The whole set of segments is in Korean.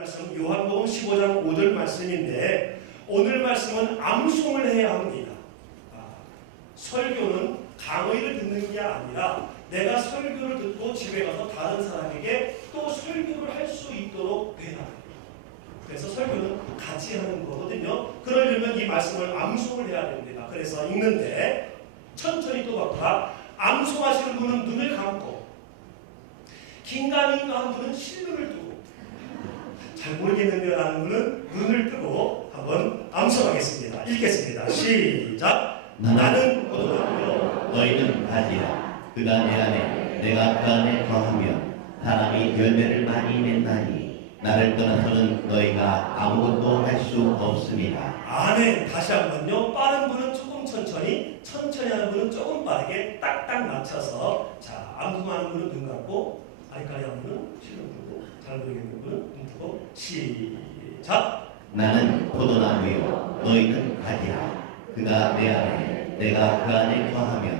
말씀 요한복음 15장 5절 말씀인데 오늘 말씀은 암송을 해야 합니다. 설교는 강의를 듣는 게 아니라 내가 설교를 듣고 집에 가서 다른 사람에게 또 설교를 할 수 있도록 해야 합니다. 그래서 설교는 같이 하는 거거든요. 그러려면 이 말씀을 암송을 해야 됩니다. 그래서 읽는데 천천히 또 바꾸라. 암송하시는 분은 눈을 감고 긴가민가 하는 분은 실눈을 뜨고 잘 모르겠는데요 라는 분은 눈을 뜨고 한번 암송하겠습니다. 읽겠습니다. 시작. 나는 포도나무요 너희는 가지라. 그가 내 안에 내가 그 안에 거하며 사람이 열매를 많이 맺나니 나를 떠나서는 너희가 아무것도 할 수 없습니다. 아멘. 다시 한번요. 빠른 분은 조금 천천히 하는 분은 조금 빠르게 딱딱 맞춰서 자, 암송하는 분은 눈 감고 알까리 하는 분은 실눈 뜨고 잘 모르겠는 분은 눈 뜨고 시작. 나는 포도나무요 너희는 가지라. 그가 내 안에 내가 그 안에 거하며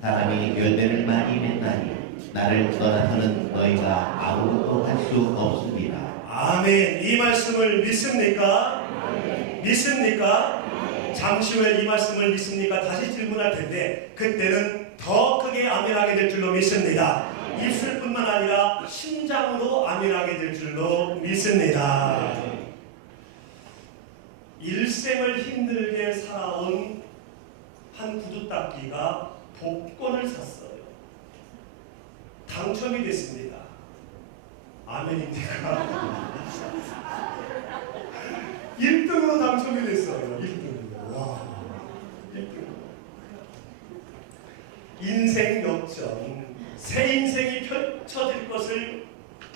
사람이 열매를 많이 맺나니 나를 떠나서는 너희가 아무것도 할 수 없습니다. 아멘. 이 말씀을 믿습니까? 믿습니까? 잠시 후에 이 말씀을 믿습니까? 다시 질문할 텐데 그때는 더 크게 아멘하게 될 줄로 믿습니다. 입술뿐만 아니라 심장으로 아멘하게 될 줄로 믿습니다. 일생을 힘들게 살아온 한 구두닦이가 복권을 샀어요. 당첨이 됐습니다. 아멘입니까? 1등으로 당첨이 됐어요. 1등으로. 와. 1등으로. 인생 역전. 새 인생이 펼쳐질 것을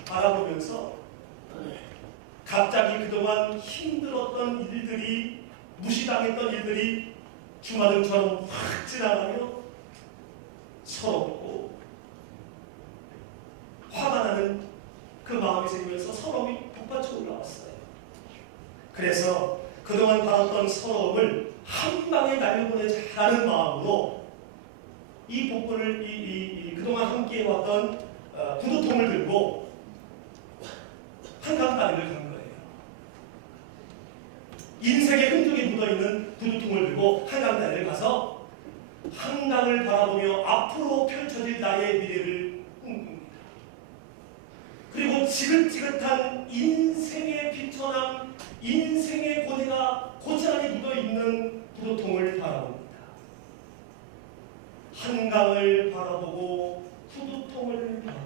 바라보면서 갑자기 그동안 힘들었던 일들이, 무시당했던 일들이 주마등처럼 확 지나가며 서럽고 화가 나는 그 마음이 생기면서 서러움이 북받쳐 올라왔어요. 그래서 그동안 받았던 서러움을 한 방에 날려보내자는 마음으로 이 복권을 그동안 함께 해왔던 구두통을 들고 한강다리를 간 거예요. 인생의 흔적이 묻어있는 구두통을 들고 한강다리를 가서 한강을 바라보며 앞으로 펼쳐질 나의 미래를 꿈꿉니다. 그리고 지긋지긋한 인생의 비천함, 인생의 고뇌가 고스란히 묻어있는 구두통을 바라봅니다. 한강을 바라보고 구두통을 바라봅니다.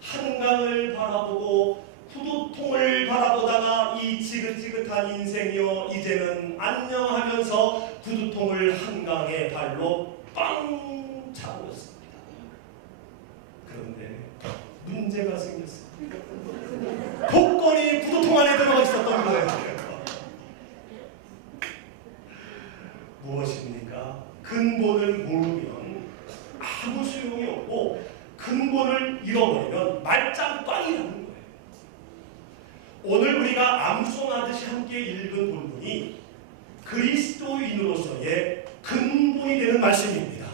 한강을 바라보고 구두통을 바라보다가 이 지긋지긋한 인생이여 이제는 안녕하면서 구두통을 한강에 발로 빵 차버렸습니다. 그런데 문제가 생겼습니다. 복권이 구두통 안에 들어가 있었던 거예요. 무엇입니까? 근본을 모르면 아무 소용이 없고 근본을 잃어버리면 말짱꽝이라는 거예요. 오늘 우리가 암송하듯이 함께 읽은 본문이 그리스도인으로서의 근본이 되는 말씀입니다.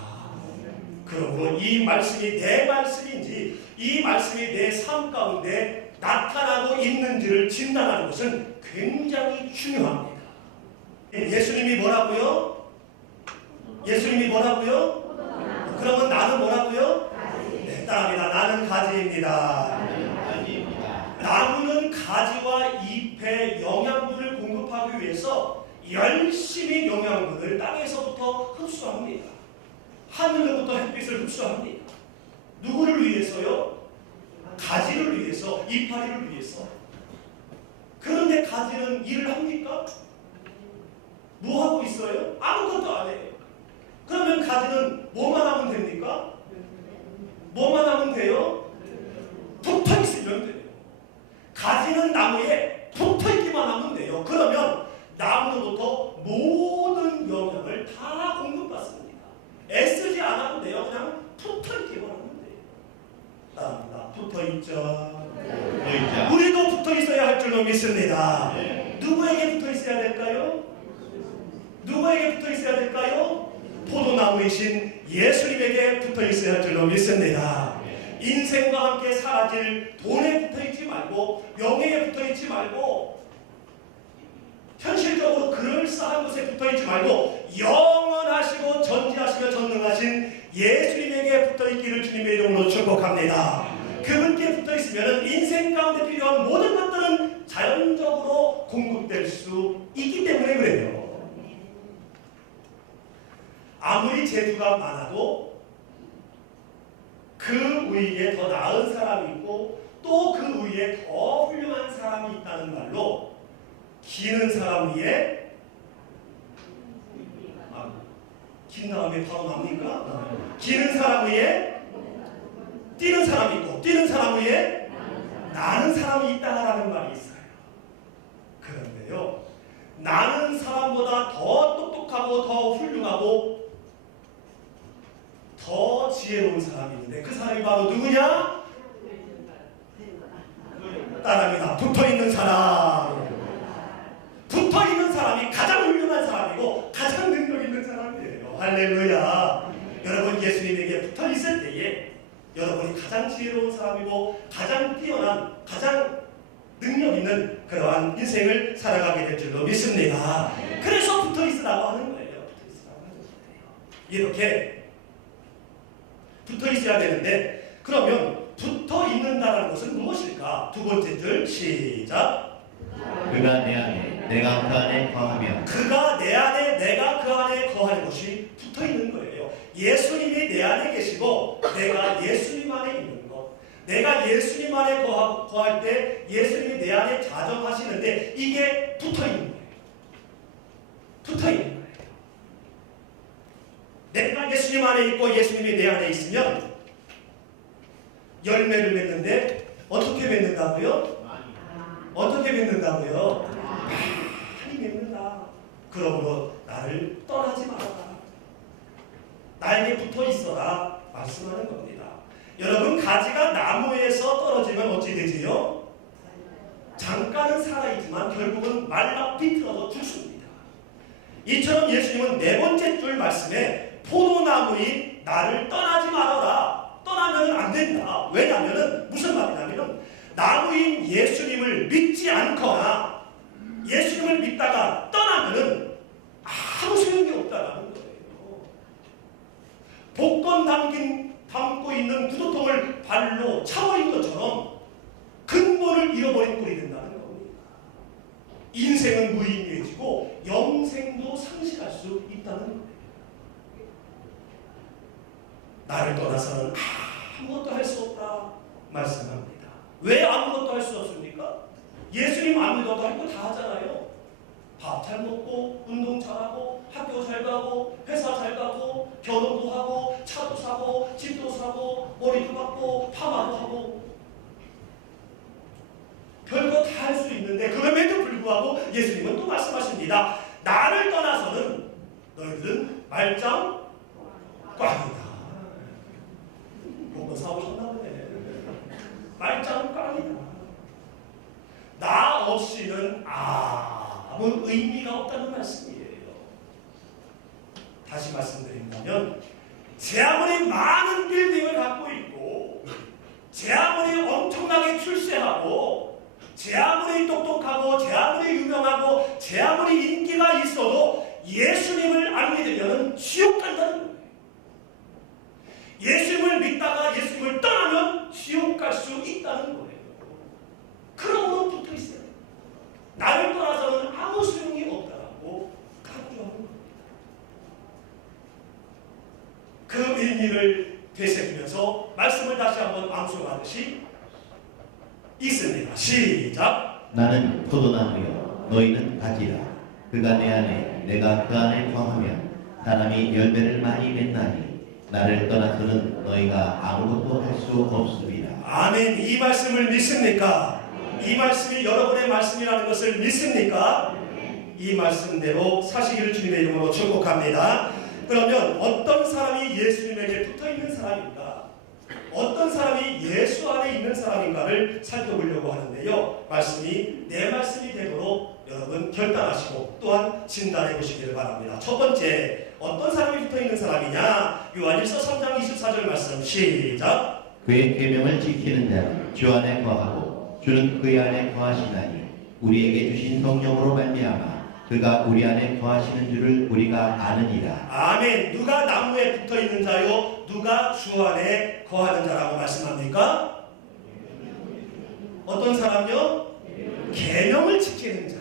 그러므로 이 말씀이 내 말씀인지 이 말씀이 내 삶 가운데 나타나고 있는지를 진단하는 것은 굉장히 중요합니다. 예수님이 뭐라고요? 예수님이 뭐라고요? 그러면 나는 뭐라고요? 네, 따라합니다. 나는 가지입니다. 나무는 가지와 잎에 영양분을 공급하기 위해서 열심히 영양분을 땅에서부터 흡수합니다. 하늘로부터 햇빛을 흡수합니다. 누구를 위해서요? 가지를 위해서, 이파리를 위해서. 그런데 가지는 일을 합니까? 뭐 하고 있어요? 아무것도 안 해요. 그러면 가지는 뭐만 하면 됩니까? 뭐만 하면 돼요? 붙어 있으면 돼요. 가지는 나무에 붙어 있기만 하면 돼요. 그러면 나무로부터 모든 영양을 다 공급받습니다. 애쓰지 않아도 돼요. 그냥 붙어 있기만 하면 돼요. 나 붙어 있죠. 우리도 붙어 있어야 할 줄로 믿습니다. 누구에게 붙어 있어야 될까요? 누구에게 붙어 있어야 될까요? 포도나무이신 예수님에게 붙어 있어야 할 줄로 믿습니다. 인생과 함께 사라질 돈에 붙어있지 말고 명예에 붙어있지 말고 현실적으로 그럴싸한 것에 붙어있지 말고 영원하시고 전지하시며 전능하신 예수님에게 붙어있기를 주님의 이름으로 축복합니다. 그분께 붙어있으면 인생 가운데 필요한 모든 것들은 자연적으로 공급될 수 있기 때문에 그래요. 아무리 재주가 많아도 그 위에 더 나은 사람이 있고 또 그 위에 더 훌륭한 사람이 있다는 말로 기는 사람 위에 긴 다음에 바로 납니까? 기는 사람 위에 뛰는 사람이 있고 뛰는 사람 위에 나는 사람이 있다라는 말이 있어요. 그런데요, 나는 사람보다 더 똑똑하고 더 훌륭하고 더 지혜로운 사람이 있는데 그 사람이 바로 누구냐? 따라합니다. 붙어있는 사람. 붙어있는 사람이 가장 훌륭한 사람이고 가장 능력 있는 사람이에요. 할렐루야. 여러분 예수님에게 붙어있을 때에 여러분이 가장 지혜로운 사람이고 가장 뛰어난 가장 능력 있는 그러한 인생을 살아가게 될 줄로 믿습니다. 그래서 붙어있으라고 하는 거예요. 붙어있으라고 하는 거예요. 이렇게 붙어있어야 되는데 그러면 붙어있는다는 것은 무엇일까? 두 번째 줄 시작. 그가 내 안에 내가 그 안에 거하며 그가 내 안에 내가 그 안에 거하는 것이 붙어있는 거예요. 예수님이 내 안에 계시고 내가 예수님 안에 있는 것. 내가 예수님 안에 거할 때 예수님이 내 안에 자정하시는데 이게 붙어있는 거예요. 붙어있는 거예요. 내가 예수님 안에 있고 예수님이 내 안에 있으면 열매를 맺는데 어떻게 맺는다고요? 어떻게 맺는다고요? 많이 맺는다. 그러므로 나를 떠나지 말아라. 나에게 붙어 있어라. 말씀하는 겁니다. 여러분 가지가 나무에서 떨어지면 어찌 되지요? 잠깐은 살아있지만 결국은 말라 비틀어서 죽습니다. 이처럼 예수님은 네 번째 줄 말씀에 포도나무인 나를 떠나지 말아라. 떠나면 안 된다. 왜냐하면 무슨 말이냐면 나무인 예수님을 믿지 않거나 예수님을 믿다가 떠나면 아무 소용이 없다라는 거예요. 복권 담고 있는 구두통을 발로 차버린 것처럼 근본을 잃어버린 꼴이 된다는 겁니다. 인생은 무의미해지고 영생도 상실할 수 있다는 거예요. 나를 떠나서는 아무것도 할 수 없다 말씀합니다. 왜 아무것도 할 수 없습니까? 예수님 아무것도 할 거 다 하잖아요. 밥 잘 먹고 운동 잘하고 학교 잘 가고 회사 잘 가고 결혼도 하고 차도 사고 집도 사고 머리도 감고 파마도 하고 별거 다 할 수 있는데 그럼에도 불구하고 예수님은 또 말씀하십니다. 나를 떠나서는 너희들은 말짱 꽝이다. 복권 사오셨나 보네. 말짱 꽝이다. 나 없이는 아무 의미가 없다는 말씀이에요. 다시 말씀드린다면 제 아무리 많은 빌딩을 갖고 있고 제 아무리 엄청나게 출세하고 제 아무리 똑똑하고 제 아무리 유명하고 제 아무리 인기가 있어도 예수님을 안 믿으면 지옥 간다는 거예요. 예수님을 믿다가 예수님을 떠나면 지옥 갈 수 있다는 거예요. 그러므로 붙어 있어요. 나를 떠나서는 아무 소용이 없다라고 강조하는 겁니다. 그 의미를 되새기면서 말씀을 다시 한번 암송하듯이 있습니다. 시작. 나는 포도나무요 너희는 가지라. 그가 내 안에 내가 그 안에 거하면 사람이 열매를 많이 맺나니 나를 떠나서는 너희가 아무것도 할 수 없습니다. 아멘. 이 말씀을 믿습니까? 이 말씀이 여러분의 말씀이라는 것을 믿습니까? 이 말씀대로 사시기를 주님의 이름으로 축복합니다. 그러면 어떤 사람이 예수님에게 붙어있는 사람인가? 어떤 사람이 예수 안에 있는 사람인가를 살펴보려고 하는데요. 말씀이 내 말씀이 되도록 여러분 결단하시고 또한 진단해 보시기를 바랍니다. 첫 번째, 어떤 사람이 붙어있는 사람이냐? 요한일서 3장 24절 말씀 시작. 그의 계명을 지키는 자는 주 안에 거하고 주는 그의 안에 거하시나니 우리에게 주신 성령으로 말미암아 그가 우리 안에 거하시는 줄을 우리가 아느니라. 아멘. 누가 나무에 붙어 있는 자요? 누가 주 안에 거하는 자라고 말씀합니까? 어떤 사람요? 계명을 지키는 자.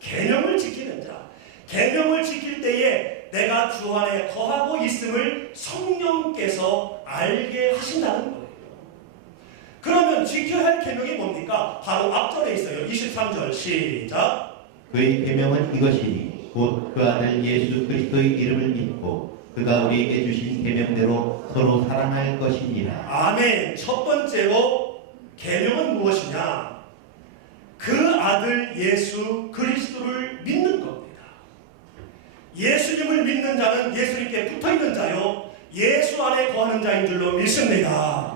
계명을 지키는 자. 계명을 지킬 때에 내가 주 안에 거하고 있음을 성령께서 알게 하신다는 거예요. 그러면 지켜야 할 계명이 뭡니까? 바로 앞절에 있어요. 23절 시작. 그의 계명은 이것이니 곧 그 아들 예수 그리스도의 이름을 믿고 그가 우리에게 주신 계명대로 서로 사랑할 것이니라. 아멘. 첫 번째로 계명은 무엇이냐? 그 아들 예수 그리스도를 믿는 겁니다. 예수님을 믿는 자는 예수님께 붙어있는 자요, 예수 안에 거하는 자인 줄로 믿습니다.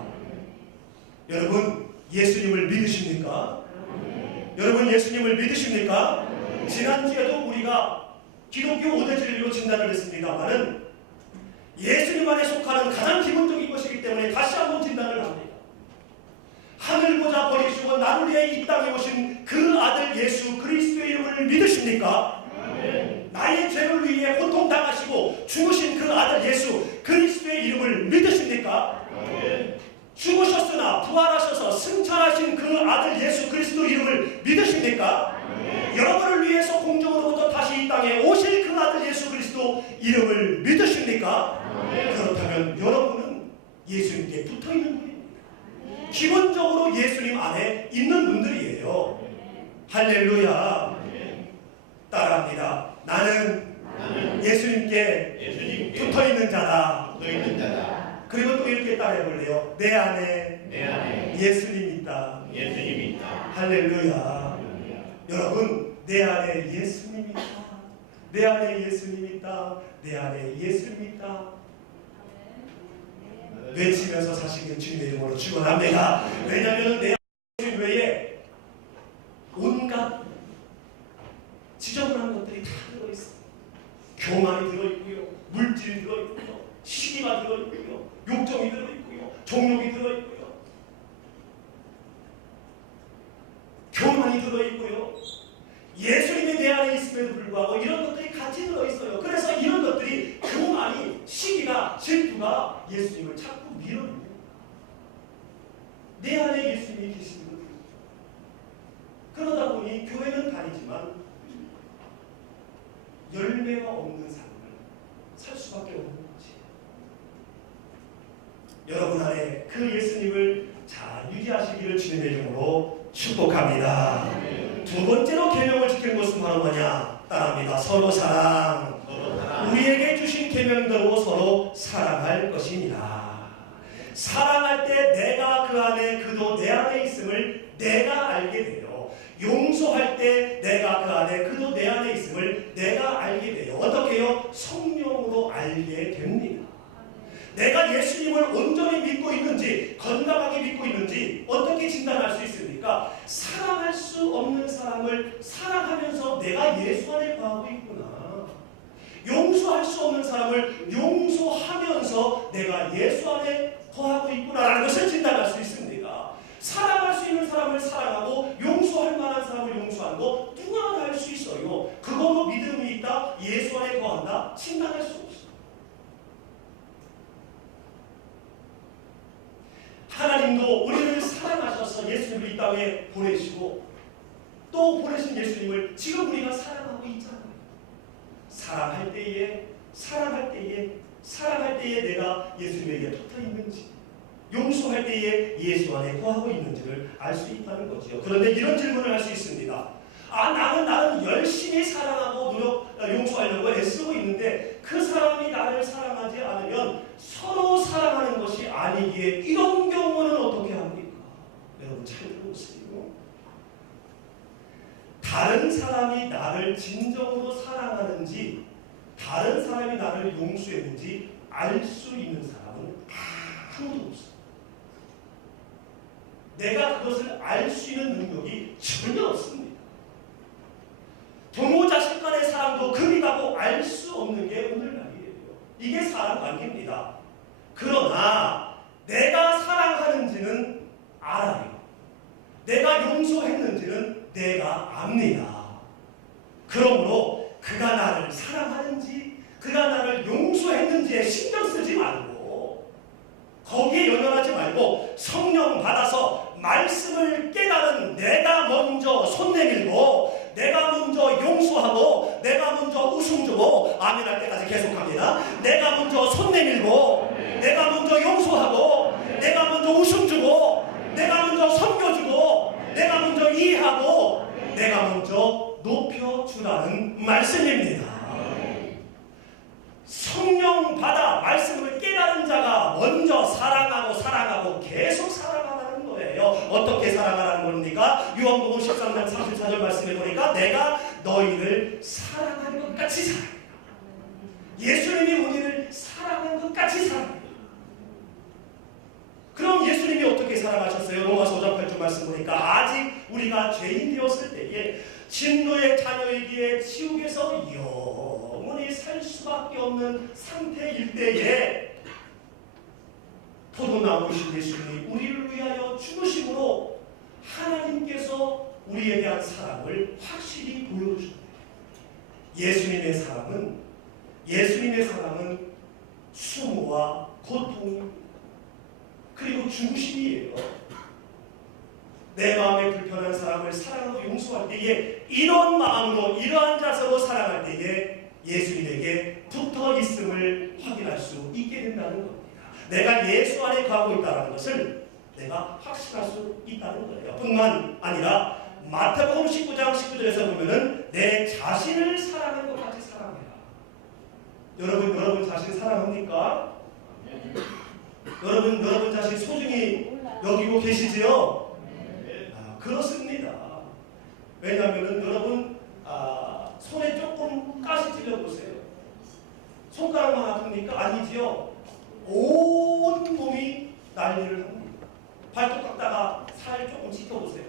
여러분 예수님을 믿으십니까? 여러분 예수님을 믿으십니까? 지난주에도 우리가 기독교 5대 진리로 진단을 했습니다만은 예수님 안에 속하는 가장 기본적인 것이기 때문에 다시 한번 진단을 합니다. 하늘 보좌 버리시고 나를 위해 이 땅에 오신 그 아들 예수 그리스도의 이름을 믿으십니까? 나의 죄를 위해 고통당하시고 죽으신 그 아들 예수 그리스도의 이름을 믿으십니까? 죽으셨으나 부활하셔서 승천하신 그 아들 예수 그리스도 이름을 믿으십니까? 여러분을 위해서 공중으로부터 다시 이 땅에 오실 그 아들 예수 그리스도 이름을 믿으십니까? 그렇다면 여러분은 예수님께 붙어있는 분입니다. 기본적으로 예수님 안에 있는 분들이에요. 할렐루야. 따라합니다. 나는 예수님께 붙어있는 자다. 그리고 또 이렇게 따라해볼래요. 내 안에 예수님 있다. 할렐루야. 여러분 내 안에 예수님 있다. 내 안에 예수님 있다. 내 안에 예수님 있다. 외치면서 사시는 주님의 이름으로 축원합니다. 왜냐하면 내 예수님 외에 온갖 지저분한 것들이 다 들어있어요. 교만이 들어있고요, 물질이 들어있고요, 시기가 들어있고요, 욕정이 들어있고요, 정욕이 들어있고요, 교만이 들어있고요, 예수님이 내 안에 있음에도 불구하고 이런 것들이 같이 들어있어요. 그래서 이런 것들이 교만이, 시기가, 질투가 예수님을 자꾸 밀어냅니다. 내 안에 예수님이 계시는 거예요. 그러다 보니 교회는 다니지만 열매가 없는 삶을 살 수밖에 없는 거지. 여러분 안에 그 예수님을 잘 유지하시기를 주님의 이름으로 축복합니다. 두 번째로 계명을 지키는 것은 바로 뭐냐? 따라합니다. 서로 사랑. 우리에게 주신 계명대로 서로 사랑할 것입니다. 사랑할 때 내가 그 안에 그도 내 안에 있음을 내가 알게 돼요. 용서할 때 내가 그 안에 그도 내 안에 있음을 내가 알게 돼요. 어떻게요? 성령으로 알게 됩니다. 내가 예수님을 온전히 믿고 있는지, 건강하게 믿고 있는지 어떻게 진단할 수 있습니까? 사랑할 수 없는 사람을 사랑하면서 내가 예수 안에 거하고 있구나. 용서할 수 없는 사람을 용서하면서 내가 예수 안에 거하고 있구나라는 것을 진단할 수 있습니다. 사랑할 수 있는 사람을 사랑하고 용서할 만한 사람을 용서하고 누구나 다 할 수 있어요. 그거로 믿음이 있다, 예수 안에 거한다, 진단할 수 없어요. 하나님도 우리를 사랑하셔서 예수님을 이 땅에 보내시고 또 보내신 예수님을 지금 우리가 사랑하고 있잖아요. 사랑할 때에 내가 예수님에게 붙어 있는지, 용서할 때에 예수 안에 거하고 있는지를 알 수 있다는 거죠. 그런데 이런 질문을 할 수 있습니다. 나는 열심히 사랑하고 용서하려고 애쓰고 있는데 그 사람이 나를 사랑하지 않으면 서로 사랑하는 것이 아니기에 이런 경우는 어떻게 합니까? 여러분 잘 들어보세요. 다른 사람이 나를 진정으로 사랑하는지, 다른 사람이 나를 용서했는지 알 수 있는 사람은 아무도 없어요. 내가 그것을 알 수 있는 능력이 전혀 없습니다. 부모 자식 간의 사랑도 금이라고 알 수 없는 게 오늘날이에요. 이게 사람 관계입니다. 그러나 내가 사랑하는지는 알아요. 내가 용서했는지는 내가 압니다. 그러므로 그가 나를 사랑하는지 그가 나를 용서했는지에 신경 쓰지 말고 거기에 연연하지 말고 성령 받아서 말씀을 깨달은 내가 먼저 손 내밀고 내가 먼저 용서하고 내가 먼저 웃음 주고 아멘 할 때까지 계속합니다. 내가 먼저 손 내밀고 내가 먼저 용서하고 내가 먼저 웃음 주고 내가 먼저 섬겨주고 내가 먼저 이해하고 내가 먼저 높여주라는 말씀입니다. 성령 받아 말씀을 깨달은 자가 먼저 사랑하고 계속 사랑하라는 거예요. 어떻게 사랑하라는 겁니까? 요한복음 13장 34절 말씀에 보니까 내가 너희를 사랑한 것 같이 사랑해. 예수님이 우리를 사랑한 것 같이 사랑해. 그럼 예수님이 어떻게 사랑하셨어요? 로마서 5장 8절 말씀 보니까 아직 우리가 죄인 되었을 때에 진노의 자녀이기에 지옥에서 영원히 살 수밖에 없는 상태일 때에 포도 나오신 예수님이 우리를 위하여 죽으심으로 하나님께서 우리에 대한 사랑을 확실히 보여주셨어요. 예수님의 사랑은 수모와 고통 그리고 죽으심이에요. 내 마음에 불편한 사람을 사랑하고 용서할 때에 이런 마음으로 이러한 자세로 사랑할 때에 예수님에게 붙어 있음을 확인할 수 있게 된다는 겁니다. 내가 예수 안에 거하고 있다는 것을 내가 확신할 수 있다는 거예요. 뿐만 아니라 마태복음 19장 19절에서 보면은 내 자신을 사랑하는 것 같이 사랑해라. 여러분 자신 사랑합니까? 여러분 자신 소중히 여기고 계시지요? 그렇습니다. 왜냐하면 여러분 손에 조금 가시 찔러보세요. 손가락만 아픕니까? 아니지요. 온 몸이 난리를 합니다. 발톱 깎다가 살 조금 지켜보세요.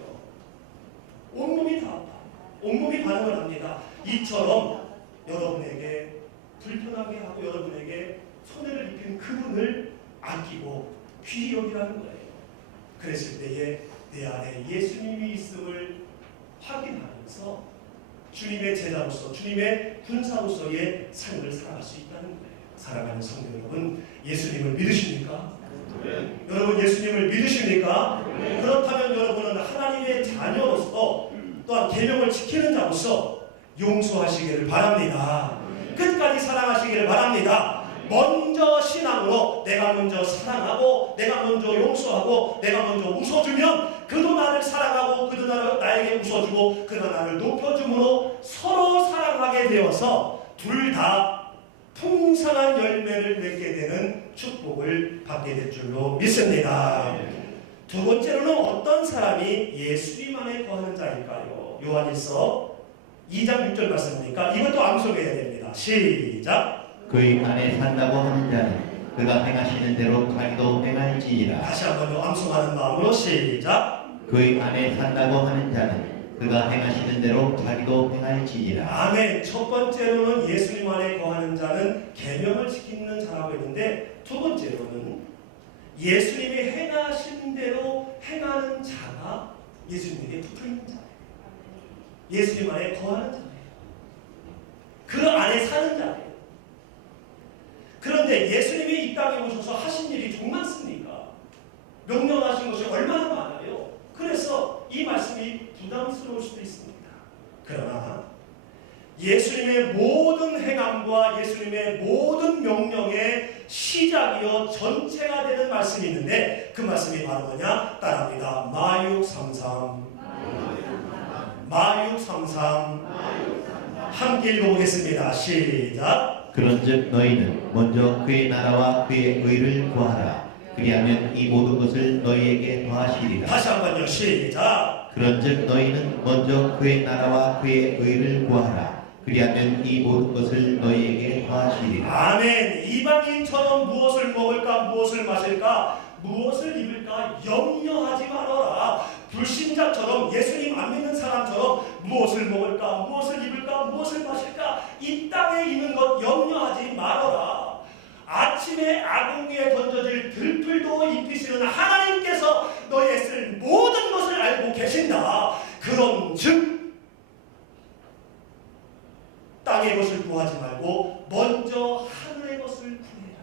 온몸이 다 아파요. 온몸이 반응을 합니다. 이처럼 여러분에게 불편하게 하고 여러분에게 손해를 입힌 그분을 아끼고 귀히 여기라는 거예요. 그랬을 때에 내 안에 예수님이 있음을 확인하면서 주님의 제자로서 주님의 군사로서의 삶을 살아갈 수 있다는 거예요. 사랑하는 성도 여러분, 예수님을 믿으십니까? 네. 여러분 예수님을 믿으십니까? 네. 그렇다면 여러분은 하나님의 자녀로서 또한 계명을 지키는 자로서 용서하시기를 바랍니다. 끝까지 사랑하시기를 바랍니다. 먼저 신앙으로 내가 먼저 사랑하고 내가 먼저 용서하고 내가 먼저 웃어주면 그도 나를 사랑하고 그도 나에게 웃어주고 그도 나를 높여줌으로 서로 사랑하게 되어서 둘 다 풍성한 열매를 맺게 되는 축복을 받게 될 줄로 믿습니다. 두 번째로는 어떤 사람이 예수님 안에 거하는 자일까요? 요한일서 2장 6절 말씀이니까 이것도 암송해야 됩니다. 시작. 그의 안에 산다고 하는 자는 그가 행하시는 대로 자기도 행할지니라. 다시 한번 암송하는 마음으로 시작. 그의 안에 산다고 하는 자는 그가 행하시는 대로 자기도 행할지니라. 아멘. 첫 번째로는 예수님 안에 거하는 자는 계명을 지키는 자라고 했는데 두 번째로는 예수님이 행하신 대로 행하는 자가 예수님에게 붙어있는 자예요. 예수님 안에 거하는 자예요. 그 안에 사는 자예요. 그런데 예수님이 이 땅에 오셔서 하신 일이 좀 많습니까? 명령하신 것이 얼마나 많아요. 그래서 이 말씀이 부담스러울 수도 있습니다. 그러나 예수님의 모든 행함과 예수님의 모든 명령의 시작이요 전체가 되는 말씀이 있는데 그 말씀이 바로 뭐냐? 따라합니다. 마육 33 함께 읽어보겠습니다. 시작. 그런즉 너희는 먼저 그의 나라와 그의 의를 구하라. 그리하면 이 모든 것을 너희에게 더하시리라. 다시 한번요. 시작. 그런즉 너희는 먼저 그의 나라와 그의 의를 구하라. 그리하면 이 모든 것을 너희에게 더하시리라. 아멘. 이방인처럼 무엇을 먹을까 무엇을 마실까 무엇을 입을까 염려하지 말아라. 불신자처럼 예수님 안 믿는 사람처럼 무엇을 먹을까 무엇을 입을까 무엇을 마실까 이 땅에 있는 것 염려하지 말아라. 아침에 아궁 위에 던져질 들풀도 입히시는 하나님께서 너의 쓸 모든 것을 알고 계신다. 그런즉 땅의 것을 구하지 말고 먼저 하늘의 것을 구해라.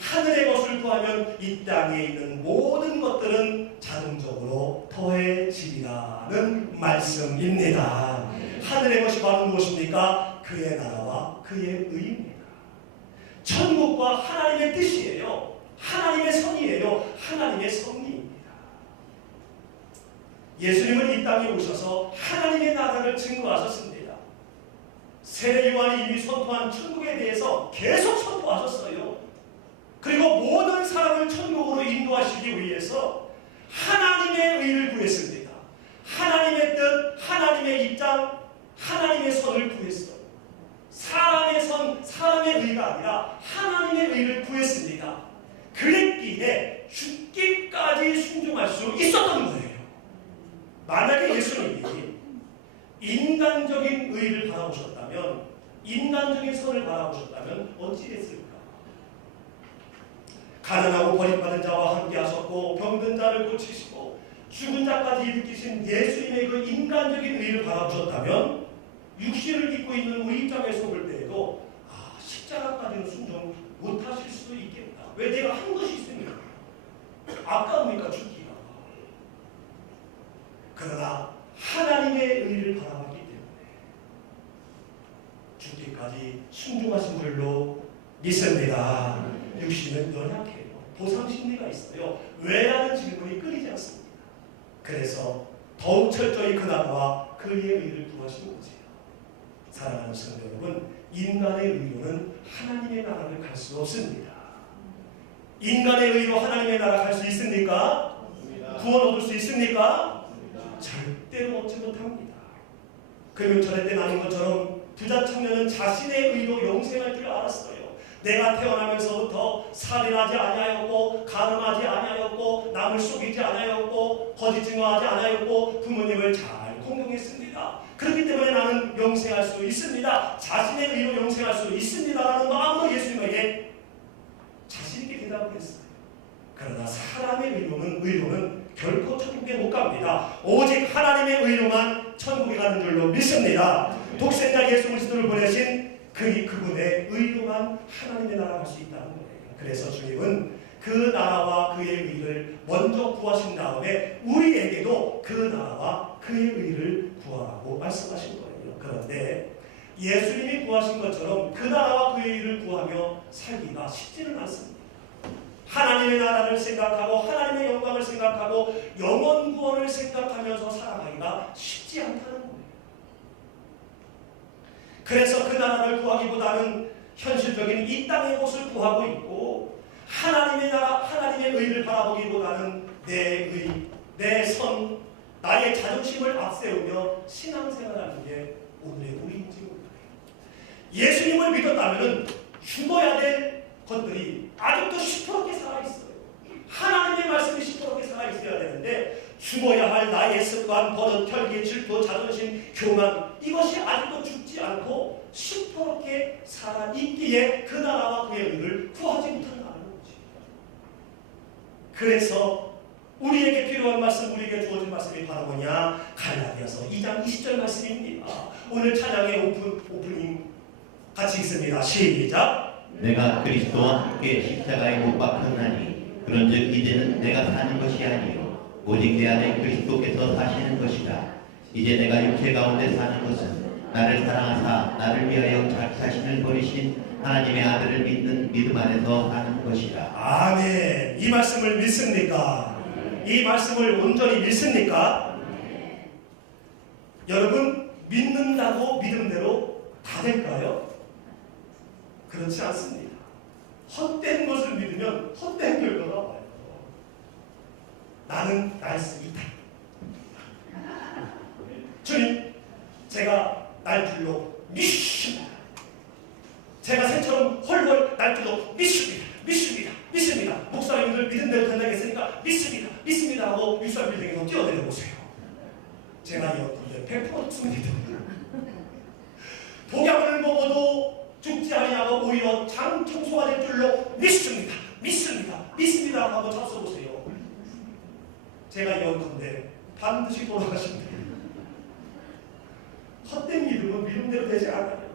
하늘의 것을 구하면 이 땅에 있는 모든 것들은 자동적으로 더해지리라는 말씀입니다. 하늘의 것이 바로 무엇입니까? 그의 나라와 그의 의입니다. 천국과 하나님의 뜻이에요. 하나님의 선이에요. 하나님의 섭리입니다. 예수님은 이 땅에 오셔서 하나님의 나라를 증거하셨습니다. 세례 요한이 이미 선포한 천국에 대해서 계속 선포하셨어요. 그리고 모든 사람을 천국으로 인도하시기 위해서 하나님의 의를 구했습니다. 하나님의 뜻, 하나님의 입장, 하나님의 선을 구했어요. 사람의 선, 사람의 의가 아니라 하나님의 의를 구했습니다. 그랬기에 죽기까지 순종할 수 있었던 거예요. 만약에 예수님이 인간적인 의를 바라보셨다면, 인간적인 선을 바라보셨다면 어찌 됐을까? 가난하고 버림받은 자와 함께 하셨고 병든 자를 고치시고 죽은 자까지 일으키신 예수님의 그 인간적인 의를 바라보셨다면 육신을 입고 있는 우리 입장에서 볼 때에도 십자가까지는 순종 못하실 수도 있겠다. 왜? 내가 한 것이 있으니까. 아까우니까 죽기가. 그러나 하나님의 의를 바라봤기 때문에 죽기까지 순종하신 줄로 믿습니다. 육신은 연약해요. 보상심리가 있어요. 왜라는 질문이 끊이지 않습니다. 그래서 더욱 철저히 그 나라와 그의 의를 구하시는 거지요. 사랑하는 성도 여러분, 인간의 의로는 하나님의 나라를 갈 수 없습니다. 인간의 의로 하나님의 나라 갈 수 있습니까? 구원 얻을 수 있습니까? 절대로 얻지 못합니다. 금융철의 때 나눈 것처럼 부자 청년은 자신의 의로 영생할 줄 알았어요. 내가 태어나면서부터 살인하지 아니하였고 가늠하지 아니하였고 남을 속이지 아니하였고 거짓 증거하지 아니하였고 부모님을 잘 공경했습니다. 그렇기 때문에 나는 영생할 수 있습니다. 자신의 의로 영생할 수 있습니다라는 마음으로 예수님에게 자신 있게 대답을 했어요. 그러나 사람의 의로는 결코 천국에 못 갑니다. 오직 하나님의 의로만 천국에 가는 줄로 믿습니다. 독생자 예수 그리스도를 보내신 그분의 의로만 하나님의 나라 갈 수 있다는 거예요. 그래서 주님은 그 나라와 그의 의를 먼저 구하신 다음에 우리에게도 그 나라와 그의 의를 구하라고 말씀하신 거예요. 그런데 예수님이 구하신 것처럼 그 나라와 그의 의를 구하며 살기가 쉽지는 않습니다. 하나님의 나라를 생각하고 하나님의 영광을 생각하고 영원 구원을 생각하면서 살아가기가 쉽지 않다는 거예요. 그래서 그 나라를 구하기보다는 현실적인 이 땅의 것을 구하고 있고 하나님의 나라, 하나님의 의를 바라보기보다는 내 의, 내 선, 나의 자존심을 앞세우며 신앙생활하는 게 오늘의 우리인지 몰라요. 예수님을 믿었다면 죽어야 될 것들이 아직도 시퍼렇게 살아있어요. 하나님의 말씀이 시퍼렇게 살아있어야 되는데 죽어야 할 나의 습관, 버릇, 혈기, 질투, 자존심, 교만 이것이 아직도 죽지 않고 시퍼렇게 살아있기에 그 나라와 그의 의를 구하지 못한다는 거지. 그래서 우리에게 필요한 말씀, 우리에게 주어진 말씀이 바로 뭐냐? 갈라디아서 2장 20절 말씀입니다. 오늘 찬양의 오프닝 같이 읽습니다. 시작. 내가 그리스도와 함께 십자가에 못 박혔나니 그런즉 이제는 내가 사는 것이 아니요 오직 내 안에 그리스도께서 사시는 것이라. 이제 내가 육체 가운데 사는 것은 나를 사랑하사 나를 위하여 자신을 버리신 하나님의 아들을 믿는 믿음 안에서 사는 것이라. 아멘. 이 말씀을 믿습니까? 이 말씀을 온전히 믿습니까? 여러분, 믿는다고 믿음대로 다 될까요? 그렇지 않습니다. 헛된 것을 믿으면 헛된 결과가 와요. 나는 날 수 있다. 주님, 제가 날줄로 믿습니다. 제가 새처럼 헐헐 날줄로 믿습니다. 목사님들 믿은 대로 된다고 했으니까 믿습니다 하고 윗살 빌딩에서 뛰어내려 보세요. 제가 이어폰을 100% 씁니다. 복약을 먹어도 죽지 아니하고 오히려 장 청소가 될 줄로 믿습니다. 믿습니다 하고 잡숴보세요. 제가 예언컨대 반드시 돌아가십니다. 헛된 믿음은 믿음대로 되지 않아요.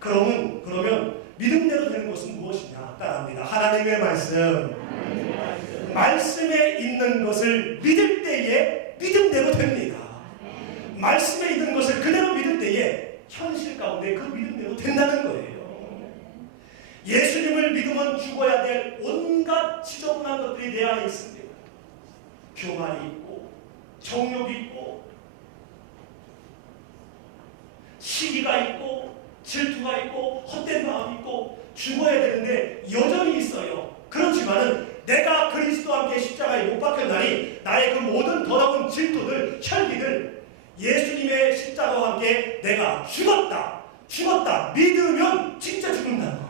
그러면 믿음대로 되는 것은 무엇이냐? 따라합니다. 하나님의 말씀에 있는 것을 믿을 때에 믿음대로 됩니다. 말씀에 있는 것을 그대로 믿을 때에 현실 가운데 그 믿음대로 된다는 거예요. 예수님을 믿으면 죽어야 될 온갖 지저분한 것들이 내 안에 있습니다. 교만이 있고 정욕이 있고 시기가 있고 질투가 있고 헛된 마음이 있고 죽어야 되는데 여전히 있어요. 그렇지만은 내가 그리스도와 함께 십자가에 못 박혔나니 나의 그 모든 더러운 질투들, 혈기들 예수님의 십자가와 함께 내가 죽었다 믿으면 진짜 죽는다는 거예요.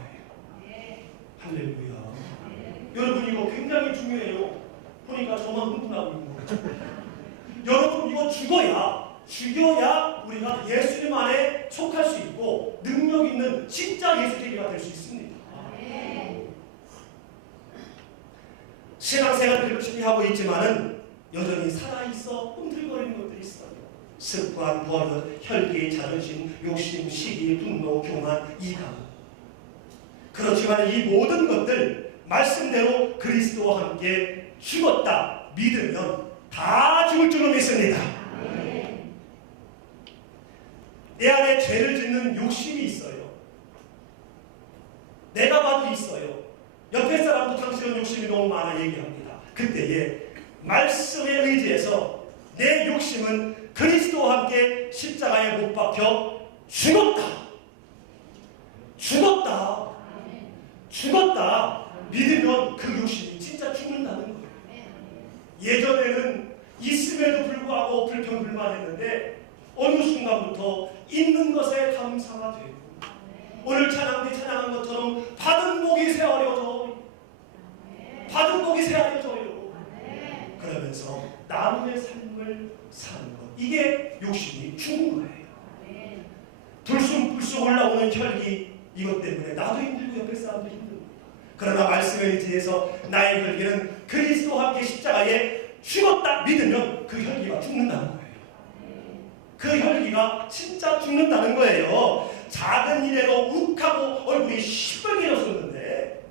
할렐루야. 여러분 이거 굉장히 중요해요. 보니까 저만 흥분하고 있는 거예요. 여러분 이거 죽여야 우리가 예수님 안에 속할 수 있고 능력 있는 진짜 예수쟁이가 될 수 있습니다. 신앙생활을 열심히 하고 있지만은 여전히 살아있어 꿈틀거리는 것들이 있어요. 습관, 버릇, 혈기, 자존심, 욕심, 시기, 분노, 교만, 이강. 그렇지만 이 모든 것들 말씀대로 그리스도와 함께 죽었다 믿으면 다 죽을 줄로 믿습니다. 내 안에 죄를 짓는 욕심이 있어요. 내가 봐도 있어요. 옆에 사람도 당신은 욕심이 너무 많아 얘기합니다. 그때에 말씀에 의지해서 내 욕심은 그리스도와 함께 십자가에 못 박혀 죽었다 믿으면 그 욕심이 진짜 죽는다는 거예요. 예전에는 있음에도 불구하고 불평불만했는데 어느 순간부터 있는 것에 감사가 되고 오늘 찬양 때 찬양한 것처럼 받은 복이 새어려져요. 그러면서 남의 삶을 사는 것, 이게 욕심이 죽는 거예요. 불쑥불쑥 올라오는 혈기, 이것 때문에 나도 힘들고 옆에 사람도 힘듭니다. 그러나 말씀에 의지해서 나의 혈기는 그리스도와 함께 십자가에 죽었다 믿으면 그 혈기가 죽는다는 거예요. 그 혈기가 진짜 죽는다는 거예요. 작은 일에도 욱하고 얼굴이 시뻘개졌었는데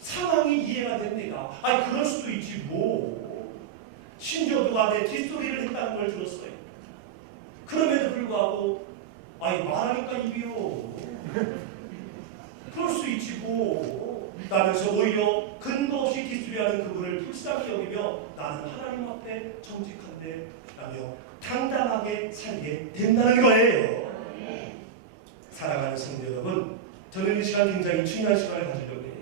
상황이 이해가 됩니다. 아니 그럴 수도 있지 뭐. 심지어 누가 내 뒷소리를 했다는 걸 들었어요. 그럼에도 불구하고 아니 말하니까 입이요. 그럴 수 있지 뭐. 라면서 오히려 근거 없이 뒷소리하는 그분을 불쌍히 여기며 나는 하나님 앞에 정직한데 라며 당당하게 살게 된다는 거예요. 사랑하는 성도 여러분, 저는 이 시간 굉장히 중요한 시간을 가지려고 해요.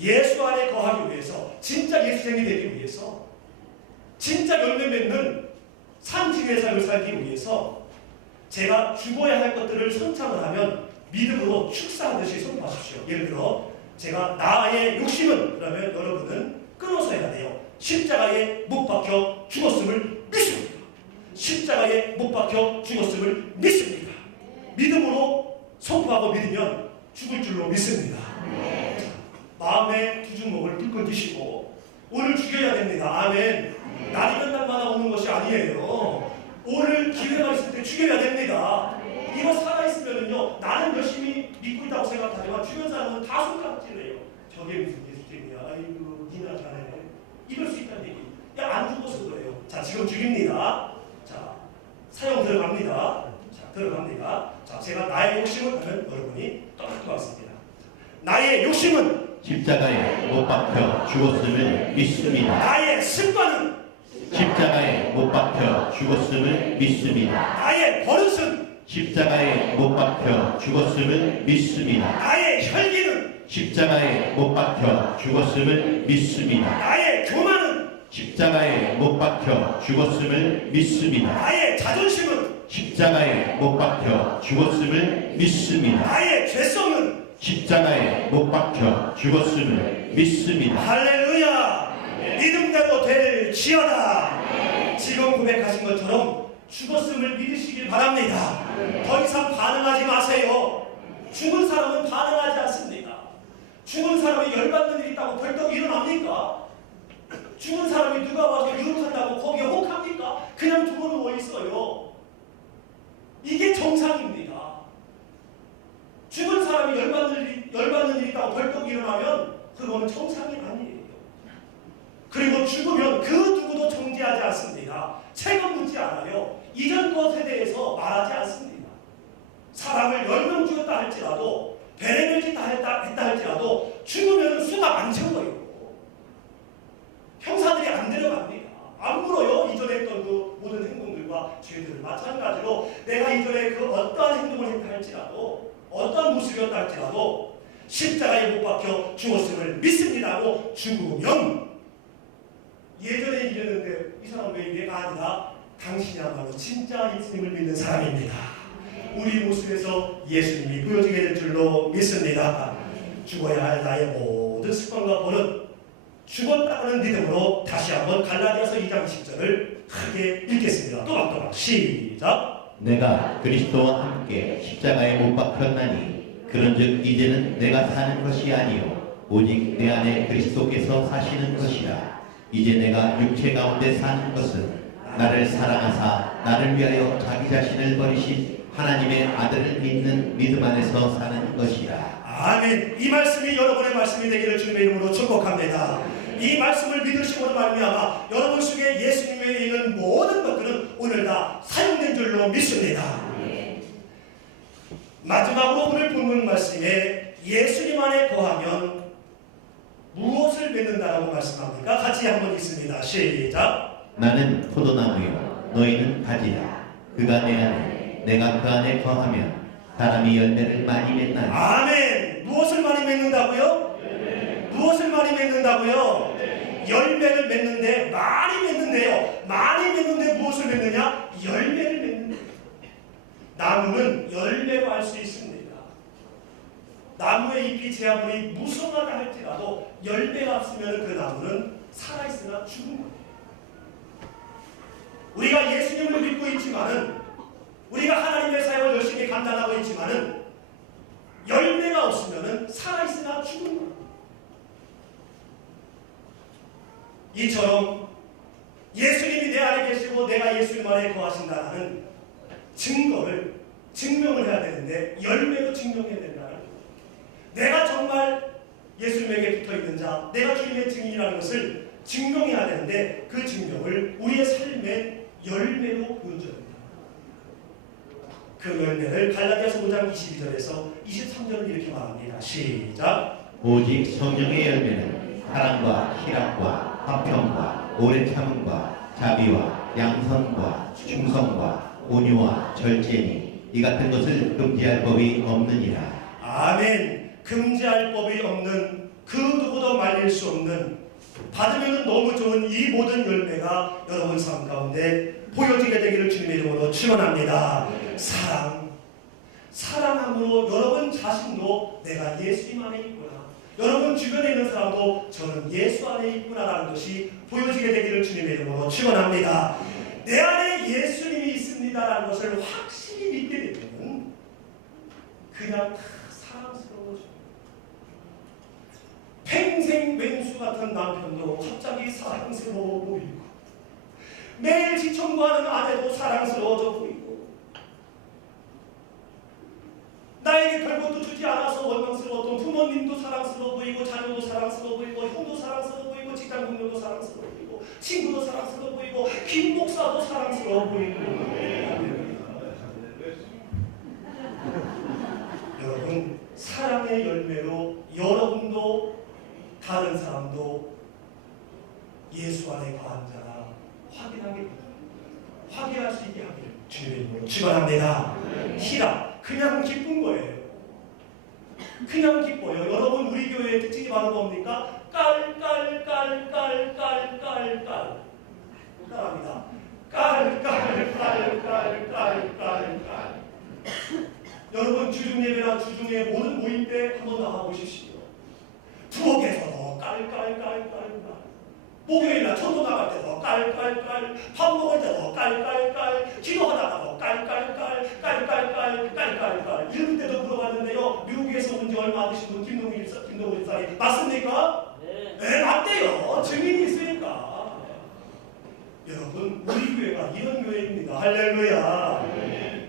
예수 안에 거하기 위해서, 진짜 예수쟁이 되기 위해서, 진짜 열매 맺는 산지의 삶을 살기 위해서 제가 죽어야 할 것들을 선창을 하면 믿음으로 축사하듯이 선포하십시오. 예를 들어 제가 나의 욕심은, 그러면 여러분은 끊어서 해야 돼요. 십자가에 못 박혀 죽었음을 믿습니다. 십자가에 못 박혀 죽었음을 믿습니다. 믿음으로 선포하고 믿으면 죽을 줄로 믿습니다. 마음에 두 주먹을 불끈 쥐시고 오늘 죽여야 됩니다. 아멘. 날이면 날마다 오는 것이 아니에요. 오늘 기회가 있을 때 죽여야 됩니다. 이거 살아있으면요 나는 열심히 믿고 있다고 생각하지만 주변 사람은 다 손가락질해요. 저게 무슨 예수쟁이야. 아이고 니나 잘해. 이럴 수 있다는 얘기. 야, 안 죽어서 그래요. 자, 지금 죽입니다. 자, 사용 들어갑니다. 자, 들어갑니다. 자, 제가 나의 욕심을 하면 여러분이 똑똑하겠습니다. 나의 욕심은 십자가에 못 박혀 죽었음을 믿습니다. 나의 습관은 십자가에 못 박혀 죽었음을 믿습니다. 나의 버릇은 십자가에 못 박혀 죽었음을 믿습니다. 나의 혈기는 십자가에 못 박혀 죽었음을 믿습니다. 나의 교만은 십자가에 못 박혀 죽었음을 믿습니다. 나의 자존심은 십자가에 못 박혀 죽었음을 믿습니다. 나의 죄성은 십자가에 못 박혀 죽었음을 믿습니다. 할렐루야. 믿음대로 될지어다. 지금 고백하신 것처럼 죽었음을 믿으시길 바랍니다. 더 이상 반응하지 마세요. 죽은 사람은 반응하지 않습니다. 죽은 사람이 열받는 일이 있다고 벌떡 일어납니까? 죽은 사람이 누가 와서 유혹한다고 거기에 혹합니까? 그냥 두고 누워 있어요. 이게 정상입니다. 죽은 사람이 열받는 일이 있다고 벌떡 일어나면 그거는 정상이 아니에요. 그리고 죽으면 그 누구도 정죄하지 않습니다. 책임 묻지 않아요. 이전 것에 대해서 말하지 않습니다. 사람을 10명 죽였다 할지라도 베레를 짓다 했다 할지라도 죽으면 수가 안 채워요. 형사들이 안 데려갑니다. 안 물어요. 이전에 했던 그 모든 행동들과 죄들 마찬가지로 내가 이전에 그 어떠한 행동을 했다 할지라도 어떤 모습이었다 할지라도 십자가에 못 박혀 죽었음을 믿습니다고 죽으면 예전에 이랬는데 이 사람 왜 내가 아니라 당신이야말로 진짜 예수님을 믿는 사람입니다. 우리 모습에서 예수님이 보여지게 될 줄로 믿습니다. 죽어야 할 나의 모든 습관과 버릇 죽었다는 믿음으로 다시 한번 갈라디아서 2장 10절을 크게 읽겠습니다. 또박또박 시작. 내가 그리스도와 함께 십자가에 못 박혔나니 그런즉 이제는 내가 사는 것이 아니요 오직 내 안에 그리스도께서 사시는 것이라. 이제 내가 육체 가운데 사는 것은 나를 사랑하사 나를 위하여 자기 자신을 버리신 하나님의 아들을 믿는 믿음 안에서 사는 것이라. 아멘. 이 말씀이 여러분의 말씀이 되기를 주님의 이름으로 축복합니다. 이 말씀을 믿으시고는 말미암아 여러분 속에 예수님 외에 있는 모든 것들은 오늘 다 사용된 줄로 믿습니다. 마지막으로 오늘 본문 말씀에 예수님 안에 거하면 무엇을 맺는다라고 말씀합니까? 같이 한번 읽습니다. 시작. 나는 포도나무요 너희는 가지라. 그가 내 안에 내가 그 안에 거하면 사람이 열매를 많이 맺나니. 아멘. 무엇을 많이 맺는다고요? 무엇을 많이 맺는다고요? 열매를 맺는데 많이 맺는데요. 많이 맺는데 무엇을 맺느냐? 열매를 맺는데. 나무는 열매로 알 수 있습니다. 나무의 잎이 제 아무리 무성하다 할지라도 열매가 없으면 그 나무는 살아있으나 죽은 거예요. 우리가 예수님을 믿고 있지만은 우리가 하나님의 사역을 열심히 감당하고 있지만은 열매가 없으면 살아있으나 죽은 거예요. 이처럼 예수님이 내 안에 계시고 내가 예수님 안에 거하신다는 증명을 해야 되는데 열매로 증명해야 된다는 거예요. 내가 정말 예수님에게 붙어있는 자, 내가 주님의 증인이라는 것을 증명해야 되는데 그 증명을 우리의 삶의 열매로 보여줘야 됩니다. 그 열매를 갈라디아서 5장 22절에서 23절은 이렇게 말합니다. 시작. 오직 성령의 열매는 사랑과 희락과 화평과 오래 참음과 자비와 양선과 충성과 온유와 절제니 이 같은 것을 금지할 법이 없느니라. 아멘. 금지할 법이 없는 그 누구도 말릴 수 없는 받으면 너무 좋은 이 모든 열매가 여러분 삶 가운데 보여지게 되기를 주님의 이름으로 축원합니다. 사랑함으로 여러분 자신도 내가 예수님 안에 있구나, 여러분 주변에 있는 사람도 저는 예수 안에 있구나라는 것이 보여지게 되기를 주님의 이름으로 축원합니다. 내 안에 예수님이 있습니다라는 것을 확실히 믿게 되면 그냥 다 사랑스러워져요. 평생 맹수 같은 남편도 갑자기 사랑스러워 보이고 매일 지청구하는 아내도 사랑스러워져 보이고 나에게 별것도 주지 않아서 원망스러웠던 부모님도 사랑스러워 보이고 자녀도 사랑스러워 보이고 형도 사랑스러워 보이고 직장 동료도 사랑스러워 보이고 친구도 사랑스러워 보이고 김 목사도 사랑스러워 보이고 여러분 사랑의 열매로 여러분도 다른 사람도 예수 안에 거한 자라 확인할 수 있게 하기를 주님의 이름으로 축원합니다. 희락, 그냥 기쁜 거예요. 그냥 기뻐요. 여러분 우리 교회의 특징이 바로 뭡니까? 깔깔깔깔깔깔깔 따라합니다. 깔깔깔깔깔깔. 여러분 주중 예배나 주중에 모든 모임 때 한번 나와 보십시오. 부엌에서도 깔깔깔깔깔, 목요일날 전도 나갈 때도 깔깔깔, 밥 먹을 때도 깔깔깔, 기도하다가도 깔깔깔, 깔깔깔, 깔깔깔 이럴 때도 물어봤는데요. 미국에서 온 지 얼마 안 되신 분 김동훈 집사님 맞습니까? 네, 맞대요. 증인이 있으니까. 여러분, 우리 교회가 이런 교회입니다. 할렐루야.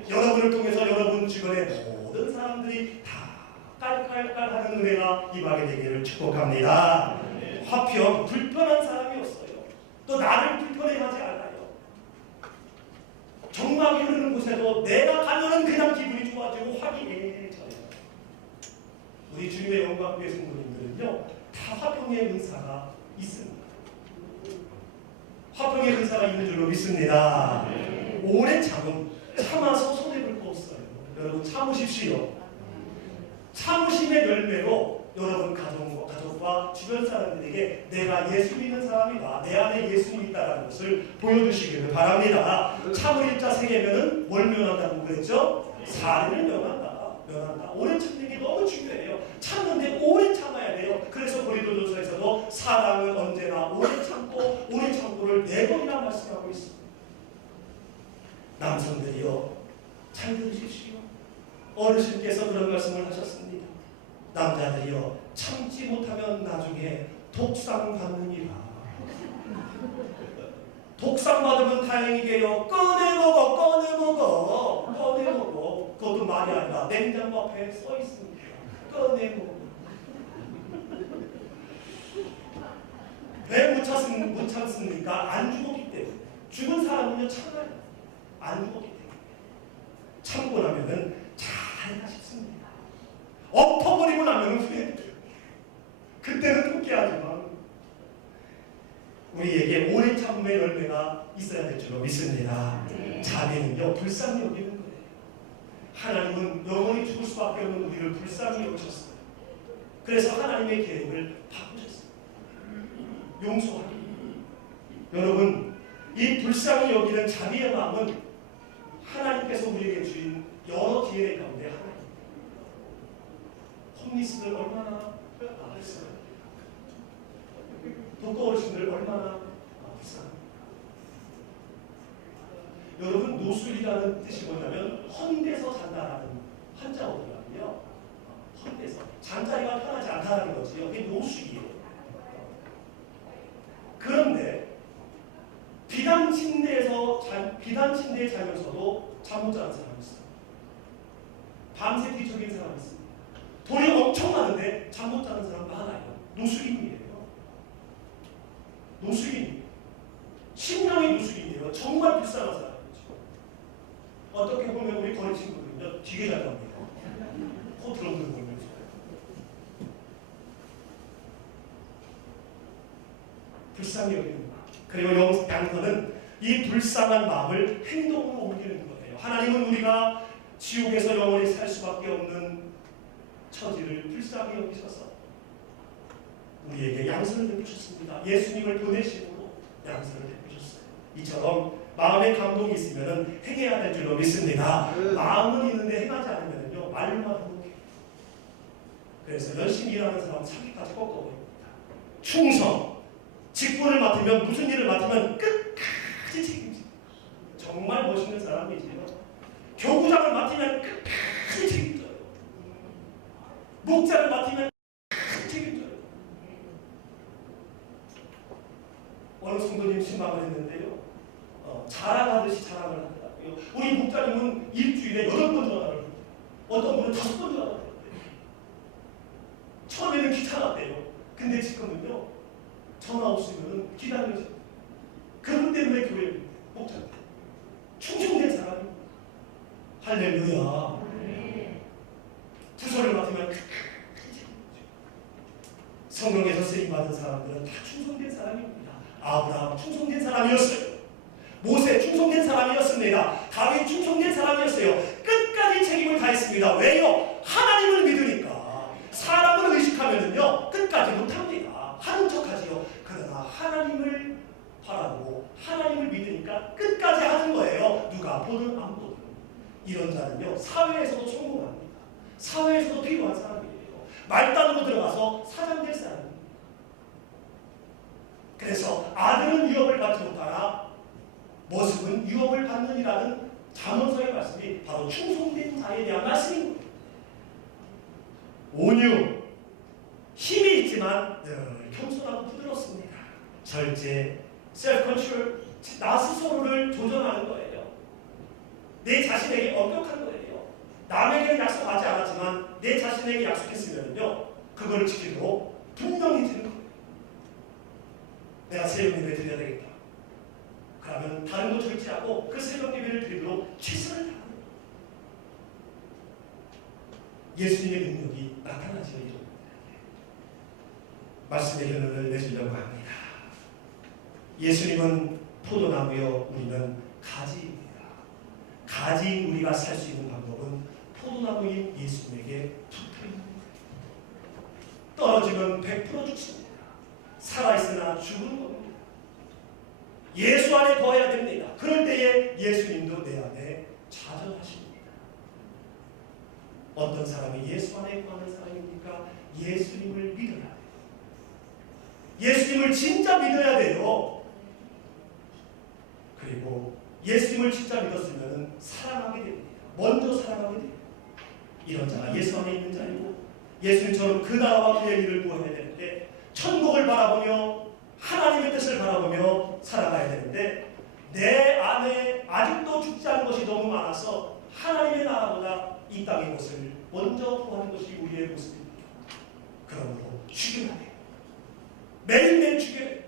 여러분을 통해서 여러분 주변의 모든 사람들이 다 깔깔깔하는 은혜가 임하게 되기를 축복합니다. 화평, 불편한 사람이었어요. 또 나를 불편해하지 않아요. 정막이 흐르는 곳에도 내가 가면은 그냥 기분이 좋아지고 화기애애해져요. 우리 주님의 영광교회 성도님들은요, 다 화평의 은사가 있습니다. 화평의 은사가 있는 줄로 믿습니다. 오래 참아서 손해 볼 거 없어요. 여러분 참으십시오. 참으심의 열매로 여러분 가족과 주변 사람들에게 내가 예수 믿는 사람이다, 내 안에 예수님이 있다는 것을 보여주시기를 바랍니다. 참을 일자 세 개면은 뭘 면한다고 그랬죠? 사례를 면한다. 오래 참는 게 너무 중요해요. 참는데 오래 참아야 돼요. 그래서 고린도전서에서도 사랑은 언제나 오래 참고를 4번이나 말씀하고 있습니다. 남성들이요, 잘 들으십시오. 어르신께서 그런 말씀을 하셨습니다. 남자들이요, 참지 못하면 나중에 독상 받느니라. 독상 받으면 다행이게요. 꺼내 먹어. 그것도 말이 아니라 냉장고 앞에 써 있습니다. 꺼내 먹어. 왜 못 참습니까? 안 죽었기 때문에. 죽은 사람은요, 참아요. 안 죽었기 때문에. 참고 나면은 잘했나 싶습니다. 엎어버리고 나면은 후회돼요. 그때는 토끼하지만 우리에게 오래 참음의 열매가 있어야 될 줄로 믿습니다. 자비는요, 불쌍히 여기는 거예요. 하나님은 영원히 죽을 수밖에 없는 우리를 불쌍히 여기셨어요. 그래서 하나님의 계획을 바꾸셨어요. 용서하기. 여러분, 이 불쌍히 여기는 자비의 마음은 하나님께서 우리에게 주신 여러 기회 가운데 하나입니다. 홈리스들 얼마나 비싸요. 독거 어르신들 얼마나 비싸요. 여러분, 노술이라는 뜻이 뭐냐면 헌데서 잔다라는 한자어더라고요. 헌데서 잠자리가 편하지 않다는 거지요. 그게 노술이에요. 그런데 비단 침대에 자면서도 잠 못 자는 사람이 있어요. 밤새 뒤척인 사람이 있습니다. 돈이 엄청 많은데 잠 못 자는 사람 많아요. 노숙인이에요. 노숙인. 신령의 노숙인이에요. 정말 불쌍한 사람이죠. 어떻게 보면 우리 거리 친구들은요, 되게 잘 나옵니다. 코 드렁드렁 거리면서. 불쌍히 여기는 마음. 그리고 양서는 이 불쌍한 마음을 행동으로 옮기는 거예요. 하나님은 우리가 지옥에서 영원히 살 수밖에 없는 처지를 불쌍히 여기셔서 우리에게 양선을 베푸셨습니다. 예수님을 보내심으로 양선을 베푸셨어요. 이처럼 마음의 감동이 있으면 행해야 될 줄로 믿습니다. 마음은 있는데 행하지 않으면요, 말로만 행복해요. 그래서 열심히 일하는 사람은 자기까지 꺾어버립니다. 충성. 직분을 맡으면, 무슨 일을 맡으면 끝까지 책임집니다. 정말 멋있는 사람이지요. 교구장을 맡으면 끝까지 책임져요. 목자를 맡으면 끝까지 책임져요. 어느 성도님 신방을 했는데요, 자랑하듯이 자랑을 하더라고요. 우리 목자님은 일주일에 8번 전화를 해요. 어떤 분은 5번 전화를 해요. 처음에는 귀찮았대요. 근데 지금은요, 전화 없으면 기다려서. 그것 때문에 교회 목자 충성된 사람이. 할렐루야. 부서를 맡으면 성경에서 쓰임받은 사람들은 다 충성된 사람입니다. 아브라함 충성된 사람이었어요. 모세 충성된 사람이었습니다. 다윗 충성된 사람이었어요. 끝까지 책임을 다했습니다. 왜요? 하나님을 믿으니까. 사람을 의식하면은요, 끝까지 못합니다. 하는 척하지요. 그러나 하나님을 바라보고 하나님을 믿으니까 끝까지 하는 거예요. 누가 보든 안 보든. 이런 자는요, 사회에서도 성공합니다. 사회에서도 필요한 사람이에요. 말단으로 들어가서 사장 될 사람입니다. 그래서 아들은 유업을 받지 못하나 모습은 유업을 받느니라는 잠언서의 말씀이 바로 충성된 자에 대한 말씀인 거예요. 온유, 힘이 있지만 늘 겸손하고 부드럽습니다. 절제, 셀프 컨트롤, 나 스스로를 도전하는 거예요. 내 자신에게 엄격한 거예요. 남에게 약속하지 않았지만 내 자신에게 약속했으면요, 그걸 지키도록 분명히 드는 거예요. 내가 새벽 예배 드려야 되겠다. 그러면 다른 거 절제하고 그 새벽 예배를 드리도록 최선을 다하는 거예요. 예수님의 능력이 나타나죠. 이런 말씀의 결론을 내주려고 합니다. 예수님은 포도나무요, 우리는 가지입니다. 가지인 우리가 살 수 있는 방법은 포도나무인 예수님에게 붙어 있는 거예요. 떨어지면 100% 죽습니다. 살아있으나 죽은 겁니다. 예수 안에 거해야 됩니다. 그럴 때에 예수님도 내 안에 자전하십니다. 어떤 사람이 예수 안에 거하는 사람입니까? 예수님을 믿어야 돼요. 예수님을 진짜 믿어야 돼요. 그리고 예수님을 진짜 믿었으면 사랑하게 됩니다. 먼저 사랑하게 됩니다. 이런 자가 예수 안에 있는 자이고 예수님처럼 그 나라와 그의 일을 구해야 되는데 천국을 바라보며 하나님의 뜻을 바라보며 살아가야 되는데 내 안에 아직도 죽지 않은 것이 너무 많아서 하나님의 나라보다 이 땅의 것을 먼저 구하는 것이 우리의 모습입니다. 그러므로 죽여야 돼요. 매일매일 죽여야 돼요.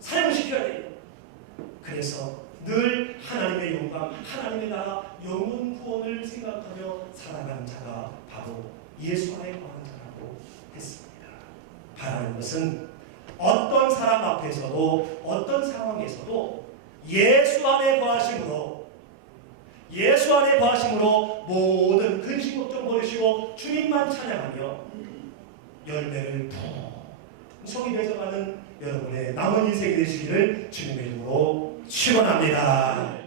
사용시켜야 돼요. 그래서 늘 하나님의 영광, 하나님의 나라, 영혼 구원을 생각하며 살아가는 자가 바로 예수 안에 거하는 자라고 했습니다. 바라는 것은 어떤 사람 앞에서도 어떤 상황에서도 예수 안에 거하심으로 모든 근심 걱정 버리시고 주님만 찬양하며 열매를 풍성히 맺어가는 여러분의 남은 인생이 되시기를 주님의 이름으로 축원합니다.